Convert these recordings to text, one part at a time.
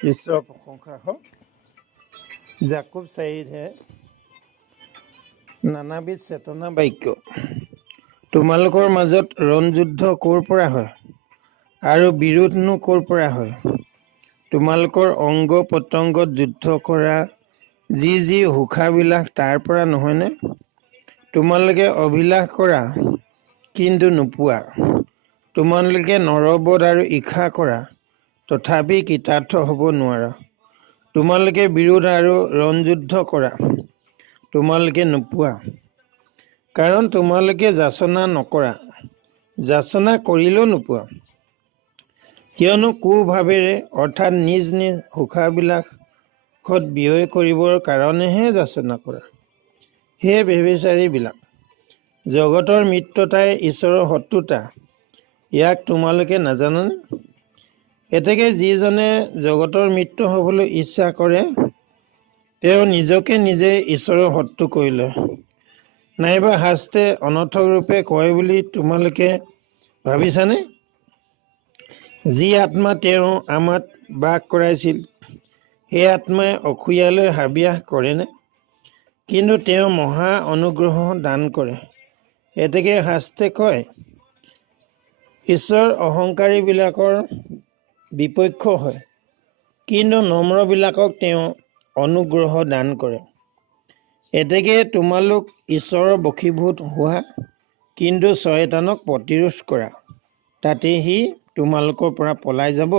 ঈশ্বৰৰ প্ৰশংসা হওক। জাকুব 4:হে নানাবিধ চেতনা বাক্য। তোমালোকৰ মাজত ৰণযুদ্ধ ক'ৰ পৰা হয় আৰু বিৰোধনো ক'ৰ পৰা হয়? তোমালোকৰ অংগ পতংগত যুদ্ধ কৰা যি হুখাবিলাস তাৰ পৰা নহয়নে? তোমালোকে অভিলাষ কৰা কিন্তু নোপোৱা। তোমালোকে নৰবধ আৰু ঈৰ্ষা কৰা তথাপি কৃতাৰ্থ হ'ব নোৱাৰা। তোমালোকে বিৰোধ আৰু ৰণযুদ্ধ কৰা, তোমালোকে নোপোৱা। কাৰণ তোমালোকে যাচনা নকৰা, যাচনা কৰিলেও নোপোৱা। কিয়নো কুভাৱেৰে অৰ্থাৎ নিজ নিজ সুখাবিলাসত ব্যয় কৰিবৰ কাৰণেহে যাচনা কৰা। হে ব্যভিচাৰীবিলাক, জগতৰ মিত্ৰতাই ঈশ্বৰৰ শত্ৰুতা, ইয়াক তোমালোকে নাজানানে? এতেকে যিজনে জগতৰ মিত্ৰ হ'বলৈ ইচ্ছা কৰে, তেওঁ নিজকে নিজে ঈশ্বৰৰ শত্ৰু কৰি লয়। নাইবা শাস্ত্ৰে অনৰ্থক ৰূপে কয় বুলি তোমালোকে ভাবিছানে? যি আত্মা তেওঁ আমাত বাস কৰাইছিল, সেই আত্মাই অসূয়ালৈ হাবিয়াস কৰেনে? কিন্তু তেওঁ মহা অনুগ্ৰহ দান কৰে। এতেকে শাস্ত্ৰে কয়, ঈশ্বৰ অহংকাৰীবিলাকৰ বিপক্ষ হয়, কিন্তু নম্ৰবিলাকক তেওঁ অনুগ্ৰহ দান কৰে। এতেকে তোমালোক ঈশ্বৰৰ বশীভূত হোৱা, কিন্তু শয়তানক প্ৰতিৰোধ কৰা, তাতে সি তোমালোকৰ পৰা পলাই যাব।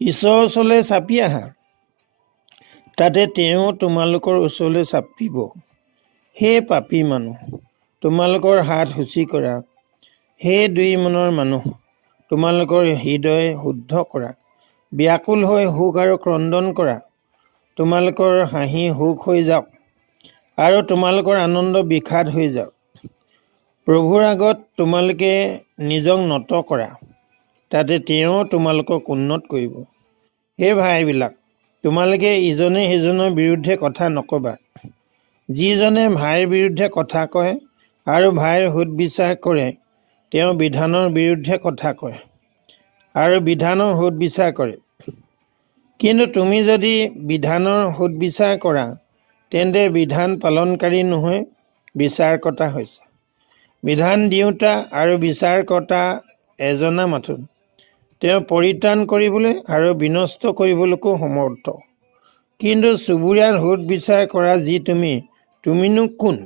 ঈশ্বৰৰ ওচৰলৈ চাপি আহা, তাতে তেওঁ তোমালোকৰ ওচৰলৈ চাপিব। হে পাপী মানুহ, তোমালোকৰ হাত শুচি কৰা। হে দুই মনৰ মানুহ, তোমালোকৰ হৃদয় শুদ্ধ কৰা। ব্যাকুল হৈ শোক আৰু ক্ৰন্দন কৰা। তোমালোকৰ হাঁহি শোক হৈ যাওক আৰু তোমালোকৰ আনন্দ বিষাদ হৈ যাওক। প্ৰভুৰ আগত তোমালোকে নিজক নত কৰা, তাতে তেওঁ তোমালোকক উন্নত কৰিব। হে ভাইবিলাক, তোমালোকে ইজনে সিজনৰ বিৰুদ্ধে কথা নকবা। যিজনে ভাইৰ বিৰুদ্ধে কথা কয় আৰু ভাইৰ সুদবিচাৰ কৰে, তেওঁ বিধানৰ বিৰুদ্ধে কথা কয় আৰু বিধানৰ সুদবিচাৰ কৰে। কিন্তু তুমি যদি বিধানৰ সুদবিচাৰ কৰা, তেন্তে বিধান পালনকাৰী নহয়, বিচাৰকৰ্তা হৈছে। বিধান দিওঁতা আৰু বিচাৰকৰ্তা এজনা মাথোন। তেওঁ পৰিত্ৰাণ কৰিবলৈ আৰু বিনষ্ট কৰিবলৈকো সমৰ্থ। কিন্তু চুবুৰীয়াৰ সুদবিচাৰ কৰা যি তুমিনো কোন?